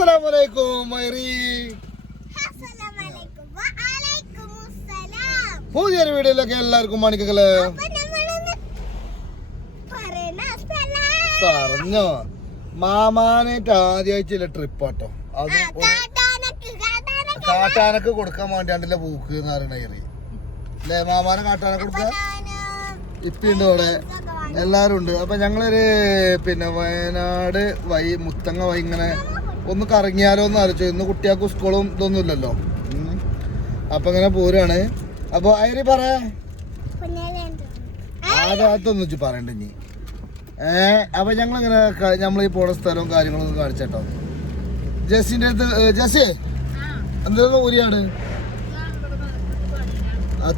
അസ്സലാമലൈക്കും വഅലൈക്കുമുസ്സലാം. പുതിയൊരു വീഡിയോയിലൊക്കെ എല്ലാവർക്കും മണിക്കകൾ. പറഞ്ഞോ. മാമാനായിട്ട് ആദ്യമായിട്ടുള്ള ട്രിപ്പ് ആട്ടോ അത് കാട്ടാനക്ക്, കൊടുക്കാൻ വേണ്ടിയാണ്ടില്ല പൂക്ക് എന്ന് പറയണ ഏറി അല്ലേ മാമാനെ കാട്ടാനക്ക് കൊടുക്ക? ഞാൻ ഇപ്പിണ്ട് അവിടെ എല്ലാരും ഉണ്ട് അപ്പൊ ഞങ്ങളൊരു പിന്നെ വയനാട് വൈ മുത്തങ്ങ വൈ ഇങ്ങനെ ഒന്ന് കറങ്ങിയാലോ എന്ന് ആലോചിച്ചു. ഇന്ന് കുട്ടികൾക്ക് സ്കൂളും ഇതൊന്നും ഇല്ലല്ലോ. ഉം. അപ്പൊ ഇങ്ങനെ പോരാണ്. അപ്പൊ അയരി പറ. കുഞ്ഞേലുണ്ട്. അത് അതൊന്നും വെച്ച് പറയണ്ട ഇനി. ഏ അപ്പൊ ഞങ്ങൾ ഇങ്ങനെ നമ്മൾ ഈ പോണ സ്ഥലവും കാര്യങ്ങളൊന്നും കാണിച്ചേട്ടോ. ജസിന്റെ അടുത്ത് ഏ, ജസ്സി? എന്തായിരുന്നു ഊരിയാണ്?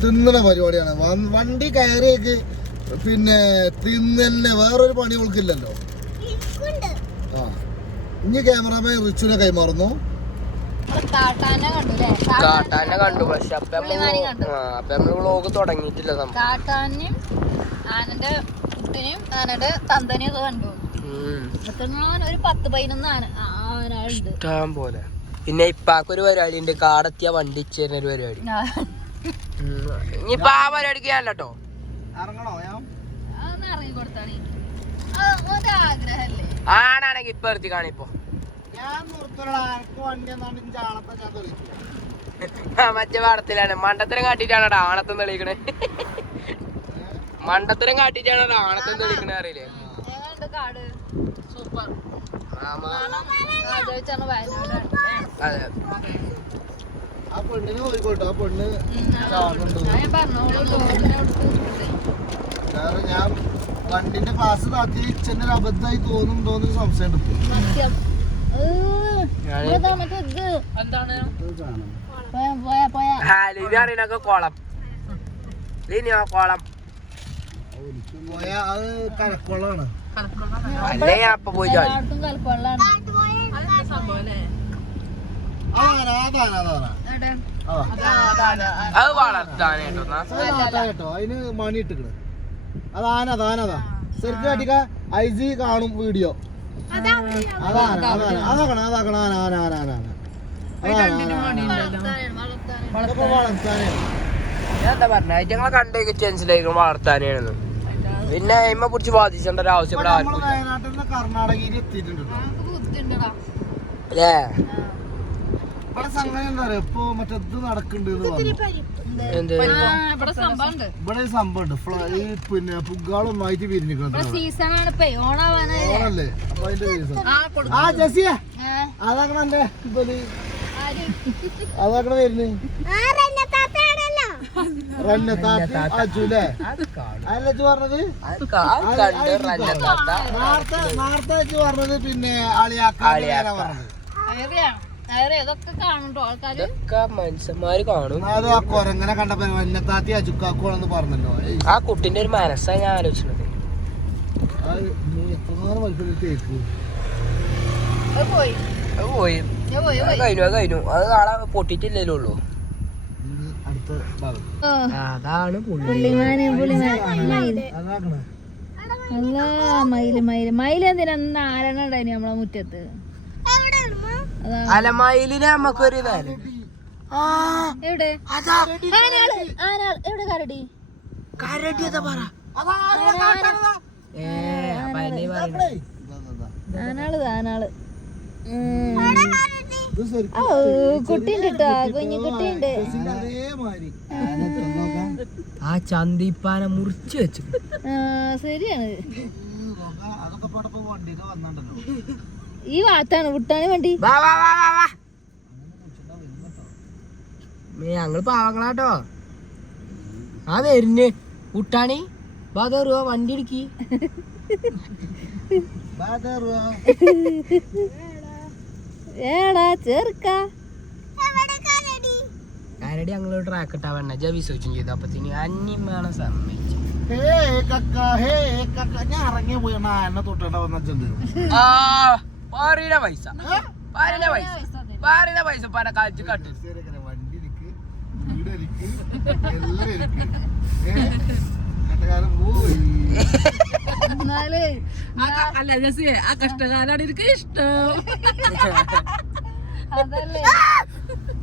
തിന്നണ പരിപാടിയാണ്. വണ്ടി കയറിയേക്ക് പിന്നെ തിന്നല്ലേ. വേറൊരു പണി കൊടുക്കില്ലല്ലോ ഇനി ക്യാമറമാൻ റിച്ചുനെ കൈമാറുന്നു. കാട്ടാനെ കാട്ടാനെ കണ്ടു പക്ഷെ അപ്പൊ. അപ്പൊ നമ്മൾ വ്ളോഗ് തുടങ്ങിയിട്ടില്ല സംഭവം ആനന്റെ കുട്ടിനെയും ആനയുടെ തന്തനെയും ഒക്കെ കണ്ടു. ഉം. ഒരു പത്ത് പതിനൊന്ന് ആന ആനകളുണ്ട്. ഇഷ്ടം പോലെ. പിന്നെ ഇപ്പാക്കൊരു പരിപാടി ഉണ്ട് കാടെത്തിയ വണ്ടി ചേരുന്ന ഒരു പരിപാടി. ഇനിയിപ്പോ ആ പരിപാടിക്ക് ഞാൻ കേട്ടോ. ഇറങ്ങണോ ഞാൻ ഇറങ്ങി കൊടുത്താണ് ആണാണെങ്കി ഇപ്പൊ എടുത്തി കാണിപ്പോ മറ്റേ പാടത്തിലാണ് മണ്ടത്തരം കാട്ടിട്ടാണ് ആണത്തം തെളിയിക്കണേ? മണ്ടത്തരം കാട്ടിട്ടാണ് ആണത്തം തെളിയിക്കണേ അറിയില്ലേ? സൂപ്പർ. അതെ ആ പെണ്ണിനെ നോക്കിക്കോട്ടോ ആ പെണ്ണ് ഞാൻ വണ്ടിന്റെ ക്ലാസ് താത്തി ചെന്ന അബദ്ധമായി തോന്നും തോന്നുന്നു സംശയം അറിയണൊക്കെ കുളം. ഇനിയോ കുളം. പോയാ അത് കരക്കൊള്ളാണ്. അല്ലേ ഞാൻ അപ്പൊ പോയി അത് വളർത്താനേട്ടോ അതിന് മണി അതാണ് അതാനതാ. ശരിക്കും കാട്ടിക്ക ജി കാണും വീഡിയോ. അതാണ് അതാണ് അതാക്കണ അതാക്കണ. ആന ആന ആന ആന ആന. അതൊക്കെ വളർത്താനേ. ഞാൻ എന്താ പറഞ്ഞ ഞങ്ങളെ കണ്ടേക്ക് ചെൻസിലേക്ക് വളർത്താനാണെന്ന് പിന്നെ അമ്മ കുറിച്ച് ബാധിച്ചേണ്ട ഒരു ആവശ്യം ഇവിടെ ആർക്കും കർണാടകയിൽ എത്തിയിട്ടുണ്ട് സംഗതി എന്താ പറയാ ഇപ്പൊ മറ്റേ ഇത് നടക്കുന്നുണ്ട് ഇവിടെ സംഭവം ഉണ്ട് ഇവിടെ സംഭവം ഉണ്ട് ഫ്ല- ഈ പിന്നെ പിരിഞ്ഞിട്ടുണ്ട് ആണ് ഇപ്പൊ. ഓണാവാനായി ഓണല്ലേ? അപ്പൊ അതിന്റെ സീസൺ ആ ജസിയ അതാക്കണ എന്റെ അതാക്കണ വരുന്നു. അല്ല പറഞ്ഞത്? നേരത്തെ നേരത്തെ പറഞ്ഞത് പിന്നെ അളിയാക്ക അളിയാക്ക. പറഞ്ഞത്. മനുഷ്യന്മാര് കാണും. അത് ആ കൊരങ്ങനെ കണ്ടപ്പോ വന്നത്താത്തി അജുക്കാക്കുവാണെന്ന് പറഞ്ഞല്ലോ. ആ കുട്ടിന്റെ ഒരു മനസ്സാ ഞാൻ ആലോചിച്ചത്. പോയി. കഴിഞ്ഞു അത് കഴിഞ്ഞു. അത് നാളെ പൊട്ടിട്ടില്ലല്ലോ ഉള്ളൂ. അടുത്ത ഭാഗം. അതാണ് പുള്ളിമാന് അല്ല മയിൽ മയിൽ. മയിൽ എന്തിനാ അന്ന് ആരെണ്ണ ഉണ്ടായിന് നമ്മളെ മുറ്റത്ത്? അതാ അലമയിലിന് നമുക്കൊരു ഇതായാലും എവിടെ? കരടി? ആനാൾ ആനാൾ. ഓ കുട്ടിണ്ട് കേട്ടോ കുഞ്ഞു കുട്ടിണ്ട് ആ ചന്തിപ്പാനെ മുറിച്ചു വെച്ചു. ആ, ശരിയാണ്. അതൊക്കെ പാടപ്പോ വണ്ടിയൊക്കെ വന്നിട്ടുണ്ടല്ലോ ഈ ഭാഗത്താണ് വിട്ടാണ് വണ്ടി. വാ വാ വാ വാ വാ. മേ ഞങ്ങൾ പാവങ്ങളാട്ടോ. ആ വരുന്ന്. കുട്ടാണി വാ കയറുക വണ്ടി ഇടുക്കി ഏടാ ചെറുക്ക കരടി? ഞങ്ങൾ ട്രാക്ക് ഇട്ടാ വേണ്ട ജവി ചോദിച്ചും ചെയ്തു. അപ്പത്തിന് വേണം സമ്മതിച്ചു ഹേ കക്ക ഹേ കക്ക. ഞാൻ ഇറങ്ങി പോയി. എന്നെ തൊട്ടേണ്ട വന്നു ആ. പാറിയുടെ പൈസ. പാറിയുടെ പൈസ. പാറിയുടെ പൈസ പല കാഴ്ച കട്ട്. അല്ല ജസിയെ ആ കഷ്ടകാലാണ് എനിക്ക് ഇഷ്ടം. അതല്ലേ?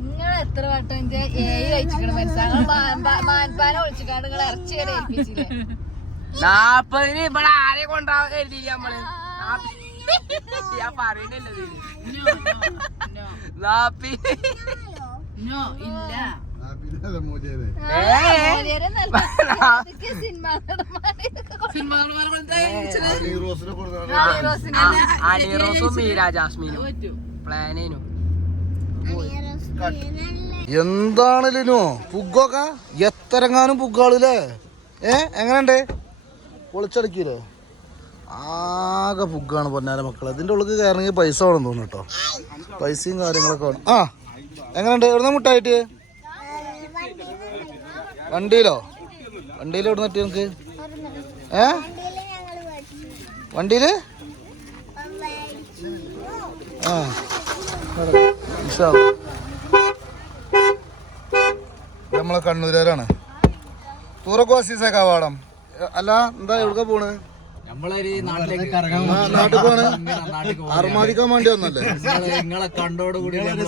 നിങ്ങൾ എത്ര വട്ടം ഏഴ് കഴിച്ചിക്കണം മാൻപാന ഒളിച്ചിട്ടാണ് നിങ്ങൾ ഇറച്ചി വരെ ഏൽപ്പിച്ചില്ലേ? നാപ്പതിന് ഇവിടെ ആരെ കൊണ്ടാവാൻ കരുതി നമ്മൾ? ഞാൻ പറയണില്ലത് നാപ്പി സിനിമ അനീറോസും മീര ജാസ്മിനും. പ്ലാനേനും എന്താണ് ലിനു? പുഗൊക്കെ എത്തരങ്ങാനും പുഗാളില്ലേ ഏ എങ്ങനെയുണ്ട്? പൊളിച്ചടക്കില്ലേ ആകെ ഫുഗാണ് പൊന്നാര മക്കളെ. ഇതിന്റെ ഉള്ളിൽ കയറണമെങ്കിൽ പൈസ വേണം തോന്നുന്നു കേട്ടോ. പൈസയും കാര്യങ്ങളൊക്കെ വേണം. ആ എങ്ങനെയുണ്ട്? എവിടുന്ന മുട്ടായിട്ട്? വണ്ടിയിലോ? വണ്ടിയിൽ എവിടെ നിന്നിട്ട് നമുക്ക് ഏ? വണ്ടിയിൽ ആ നമ്മളെ കണ്ണൂരാരാണ് തൂറക്കോ ആവാടം അല്ല എന്താ എവിടെ പോണ്? നമ്മളൊരു നാട്ടിലേക്ക് കറങ്ങാൻ നാട്ടിൽ പോണ് അർമാദിക്കാൻ വേണ്ടി വന്നല്ലേ? നിങ്ങളെ കണ്ടോടുകൂടി അതിന്റെ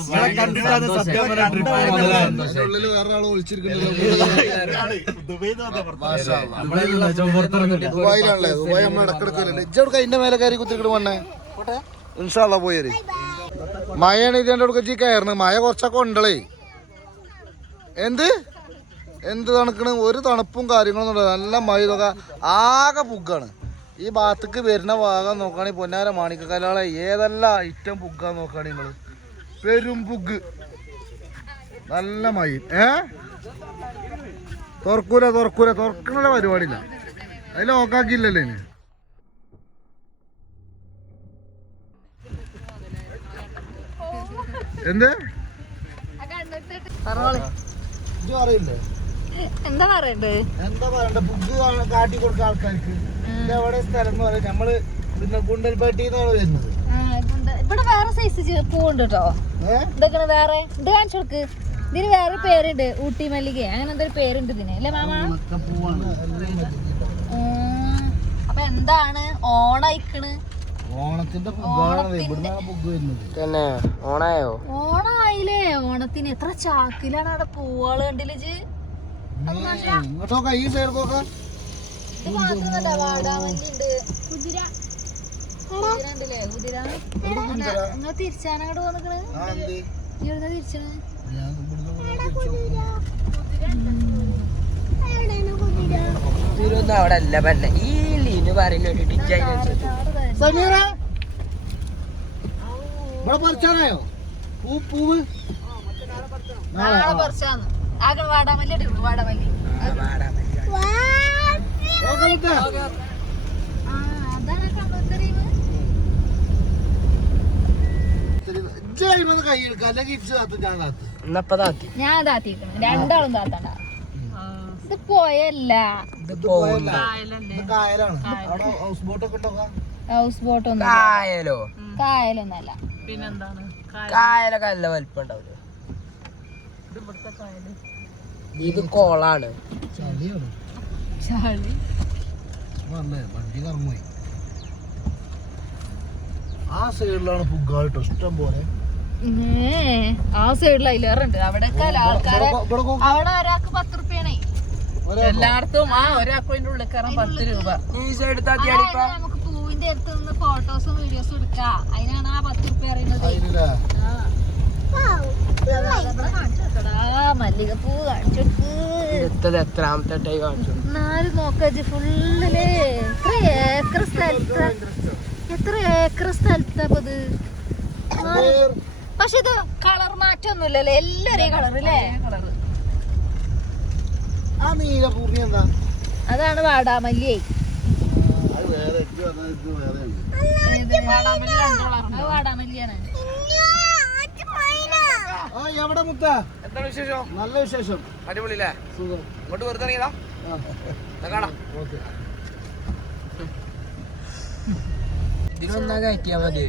ഉള്ളിൽ വേറെ ആൾ ഒളിച്ചിരിക്കണ്ടല്ലോ മാഷാ അല്ലാ. ദുബായിലാണല്ലേ ദുബായ് നമ്മൾ അതിന്റെ മേലെ കയറി കുത്തിക്കിട്ട് വന്നേ ഇൻഷാള്ള പോയര്. മഴയാണ് ഇതിന്റെ അടുക്ക ജി കയറുന്നത്. മഴ കുറച്ചൊക്കെ ഉണ്ടളേ എന്ത്? എന്ത് തണുക്കണ്? ഒരു തണുപ്പും കാര്യങ്ങളൊന്നും ഉണ്ടാവില്ല നല്ല മഴ ഇതൊക്കെ ആകെ പുഗാണ്. ഈ ഭാഗത്തേക്ക് വരുന്ന ഭാഗം നോക്കുകയാണെങ്കിൽ പൊന്നാര മാണിക്കക്കല്ലാളെ ഏതെല്ലാം ഇറ്റം പുഗ്ഗാന്ന് നോക്കുകയാണെങ്കിൽ നിങ്ങൾ പെരും പുഗ് നല്ല മയിൽ ഏ? തുറക്കൂല തുറക്കൂല. തുറക്കണ പരിപാടിയില്ല. അതിൽ ഓക്കാക്കിയില്ലല്ലോ ഇനി. എന്ത്? എന്താ പറയണ്ടേ? എന്താ പറയണ്ടേ? പുഗ് കാട്ടി കൊടുക്ക ആൾക്കാർക്ക്. ഇത് എവിടെ സ്ഥലം എന്ന് പറയാം നമ്മൾ പിന്നെ ഗുണ്ടൽപേട്ടി എന്നാണ് വരുന്നത്. ഇവിടെ വേറെ സൈസ് പൂവുണ്ട് കേട്ടോ ഏഹ് വേറെ? ഇത് കാണിച്ചു കൊടുക്ക്. ഇതിന് വേറെ പേരുണ്ട്. ഊട്ടി മല്ലിക അങ്ങനെ എന്തൊരു പേരുണ്ട് ഇതിന്. അല്ലേ മാമ. അപ്പൊ എന്താണ് ഓണയിക്കണ്? ഓണത്തിന്റെ തന്നെ ഓണായോ? ഓണായില്ലേ? ഓണത്തിന് എത്ര ചാക്കിലാണ് അവിടെ പൂവാൾ കണ്ടില്ലേ? ഇങ്ങോട്ടോക്ക ഈ സൈഡ് നോക്ക തിരിച്ചാനങ്ങോട്ട് ഞാൻ ഇവിടുന്ന് തിരിച്ചു? എവിടെയാണ് കുതിര? ഇതൊന്നും അവിടെ അല്ല പല്ല ഈ ലീന് പറയുന്ന ഒരു ഡിജൈൻ സമീറ. ഇവിടെ പറിച്ചാനായോ? പൂ പൂവ്? നാളെ പറിച്ചാന്ന്. ആകെ വാടാമല്ലി എടുക്കുന്നു വാടാമല്ലി. ഞാൻ രണ്ടാളും താത്തണ്ട ഇത് പോയല്ല. ഇത് ഇത് പോയല്ല. ഇത് കായലാണ്. അവിടെ ഹൗസ് ബോട്ട് ഒന്നും കായലോ? കായലൊന്നല്ല കായലൊക്കെ നല്ല വലിപ്പം ഉണ്ടാവില്ല? ഇത് കോളാണ്. ചളിയാണ്. ചളി വന്നേ വണ്ടി കറങ്ങുപോയി ആ സൈഡിലാണ് പുഗ്ഗായിട്ട് ഇഷ്ടം പോലെ. ആ സൈഡിൽ അതിലേറുണ്ട് അവിടെ ആൾക്കാരെ. അവിടെ ഒരാൾക്ക് പത്ത് റുപ്യാണേ ഒരാൾക്ക് എല്ലായിടത്തും ആ ഒരാൾക്കിന്റെ ഉള്ളിൽ കയറാൻ പത്ത് രൂപ. നമുക്ക് പൂവിന്റെ അടുത്ത് നിന്ന് ഫോട്ടോസും വീഡിയോസും എടുക്കാം. അതിനാണ് ആ പത്ത് റുപ്യ അറിയുന്നത്? മല്ലികപ്പൂ എത്രാമത്തെ ടൈം കാണിച്ചു. നാല് നോക്കജ് ഫുള്ളിൽ എത്ര ഏക്കർ സ്ഥലത്ത്? എത്ര ഏക്കർ സ്ഥലത്താപ്പത് പക്ഷെ ഇത് കളർ മാറ്റൊന്നുമില്ലല്ലേ? എല്ലാം ഒരേ കളർ അല്ലേ അതാണ് വാടാമല്ലിയേ. അത് വേറെ ഇത് പറഞ്ഞാ ഇത് വേറെയാണ് അത് വാടാമല്ലിയാണ്. ആ എവിടെ മുത്ത? എന്താണ് വിശേഷം? നല്ല വിശേഷം. അടിപൊളിയല്ലേ? സുഖം. ഇങ്ങോട്ട് വെറുതെ ഇറങ്ങിയതാ? കാണാം. ഓക്കെ. ഇതിനൊന്നാ കയറ്റിയാ മതി.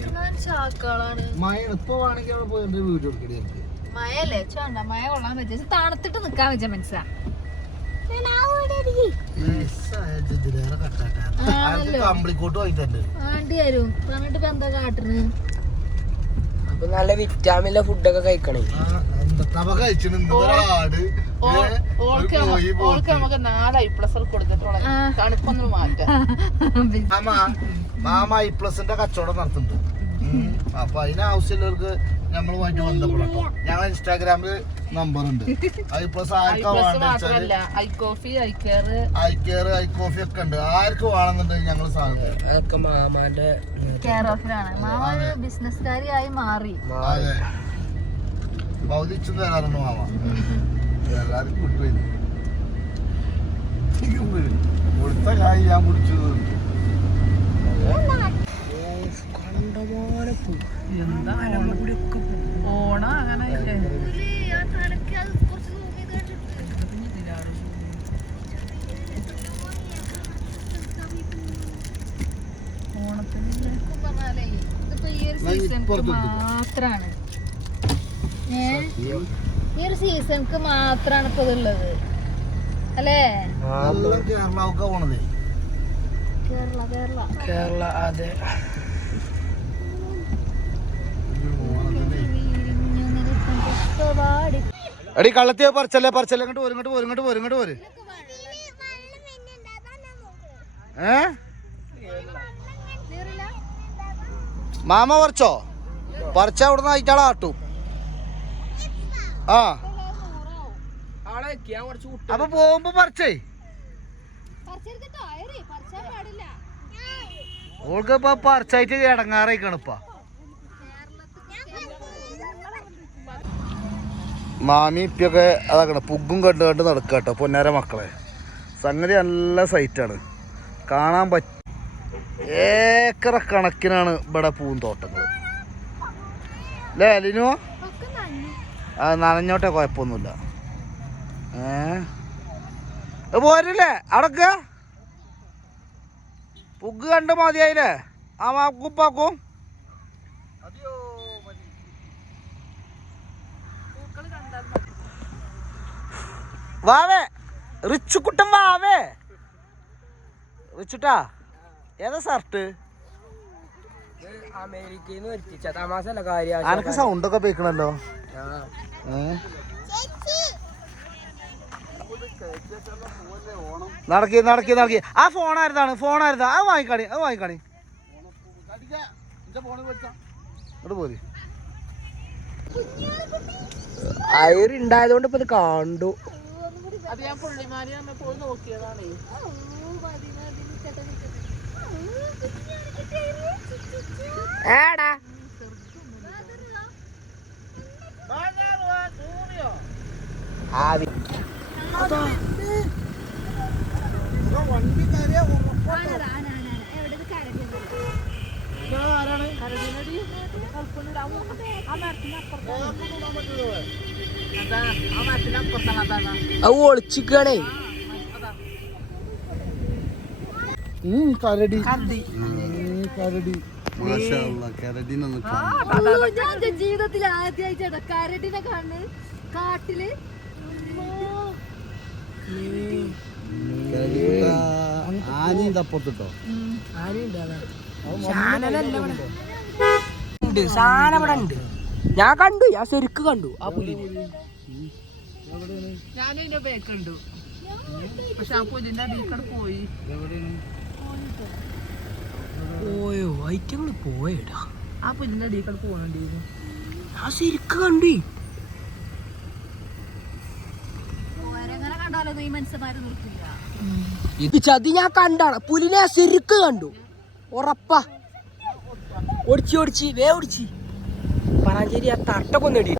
ചാക്കളാണ്. മഴ ഇപ്പൊ വേണമെങ്കിൽ അവിടെ പോയി എന്റെ വീഡിയോ എടുക്കണേ എനിക്ക്. മഴയല്ലേ? ചോണ്ട മഴ കൊള്ളാൻ പറ്റിയ തണുത്തിട്ട് നിക്കാൻ വെച്ച മനസ്സിലാ. കമ്പിളിക്കോട്ട് വാങ്ങി തന്നെ ആണ്ടി വരും. പറഞ്ഞിട്ട് ഇപ്പൊ എന്താ കാട്ടുന്നത് ഇപ്പൊ നല്ല വിറ്റാമിനുള്ള ഫുഡൊക്കെ കഴിക്കണേ. മാമ ഐ പ്ലസിന്റെ കച്ചവടം നടത്തുന്നുണ്ട്. അപ്പൊ അതിനാവശ്യമുള്ളവർക്ക് നമ്മളുമായിട്ട് ബന്ധപ്പെടട്ടോ ഞങ്ങൾ ഇൻസ്റ്റാഗ്രാമിൽ നമ്പർ ഉണ്ട്. ഐ പ്ലസ് ഐ ആർക്കാ കോഫി കെയർ ഐ കോഫി ഒക്കെ ഉണ്ട്. ആർക്ക് വേണമെന്നുണ്ടെങ്കിൽ ഞങ്ങൾ സാധനം മാമാന്റെ കെയർ ഓഫിലാണ് മാമ ഒരു ബിസിനസ്സുകാരിയായി മാറി. അതെ. ഭൗതിച്ചു തരാറുണ്ട് മാമ. എല്ലാവർക്കും കിട്ടുമില്ല കൊടുത്ത കായ് ഞാൻ കുടിച്ചു തീർത്തു എന്താ ഓണ? അങ്ങനെ ഞാൻ സീസൺക്ക് ഇപ്പുറത്ത് ഇട്ടു. മാത്രാണ്. ഈ ഒരു സീസൺക്ക് മാത്രാണ് ഇപ്പൊ ഇതുള്ളത്. അല്ലേ? കേരള കേരള. കേരള അതെ. എടി കള്ളത്തിയ പറിച്ചല്ലേ പറിച്ചല്ലേ ഇങ്ങോട്ട് പോരും ഇങ്ങോട്ട് പോരും ഇങ്ങോട്ട് പോരും ഇങ്ങോട്ട് പോരും. ഏ? മാമ പറിച്ചോ? പറിച്ച അവിടുന്ന് അയച്ചാളെ ആട്ടും. ആ. അപ്പൊ പോകുമ്പോ പറിച്ചേ. ഓൾക്ക് ഇപ്പൊ പറിച്ചായിട്ട് ഇടങ്ങാറായിക്കാണ് ഇപ്പൊ മാമി ഇപ്പൊക്കെ അതാക്കണം പുഗും കണ്ടു കണ്ട് നടക്കുക കേട്ടോ പൊന്നാര മക്കളെ. സംഗതി നല്ല സൈറ്റാണ്. കാണാൻ പറ്റ ഏക്കറ കണക്കിനാണ് ഇവിടെ പൂന്തോട്ടങ്ങൾ അല്ലേ അലിനു ആ നനഞ്ഞോട്ടെ കുഴപ്പമൊന്നുമില്ല. ഏ? പോരല്ലേ? അടക്ക പുഗ് കണ്ട് മതിയായില്ലേ? ആ മാക്കുപ്പാക്കും വാവേ റിച്ചുക്കുട്ടൻ വാവേ. റിച്ചുട്ടാ ഏതാ ഷർട്ട് അനക്ക് സൗണ്ട് ഒക്കെ പോയിക്കണല്ലോ നടക്കി നടക്കി നടക്കി. ആ ഫോൺ ആരുതാണ്? ഫോൺ ആരുതാ? അത് വാങ്ങിക്കാണി അത് വാങ്ങിക്കാണി. ഇങ്ങോട്ട് പോരി. അയറുണ്ടായതുകൊണ്ട് ഇപ്പൊ ഇത് കണ്ടു അത് ഞാൻ പുള്ളിമാരി പോയി നോക്കിയതാണേ. ഏടാ ആവി അതാ ആ മരത്തിനപ്പുറത്താണ് അതാണ് അത് ഒളിച്ചിക്കണേ. കരടി. കരടി. ജീവിതത്തിൽ ആദ്യമായിട്ട് കരടിനെ കാണുന്നു കാട്ടിൽ. ആനയും തപ്പത്തിട്ടോ ഉണ്ട് സാധനം ഇവിടെ ഉണ്ട്. ഞാൻ കണ്ടു ഞാൻ ശരിക്ക് കണ്ടു ആ പുലിനെ. ഞാനും ഇതിന്റെ ബേക്കുണ്ട് പക്ഷെ ആ പുല്ലിന്റെ അടിയിൽക്കടെ പോയി. പോയോ? ഐറ്റങ്ങൾ പോയടാ. ആ പുല്ലിന്റെ അടിയിൽക്കടെ പോകണ്ടിരുന്നു ആ ശരിക്ക് കണ്ടു. ഇത് ചതി ഞാൻ കണ്ടാണ്. പുലിനെ ശരിക്ക് കണ്ടു. ഉറപ്പാ. ഓടിച്ച് ഓടിച്ച് വേ ഓടിച്ച് പറാഞ്ചേരി ആ തട്ടൊക്കെ കൊന്നിടി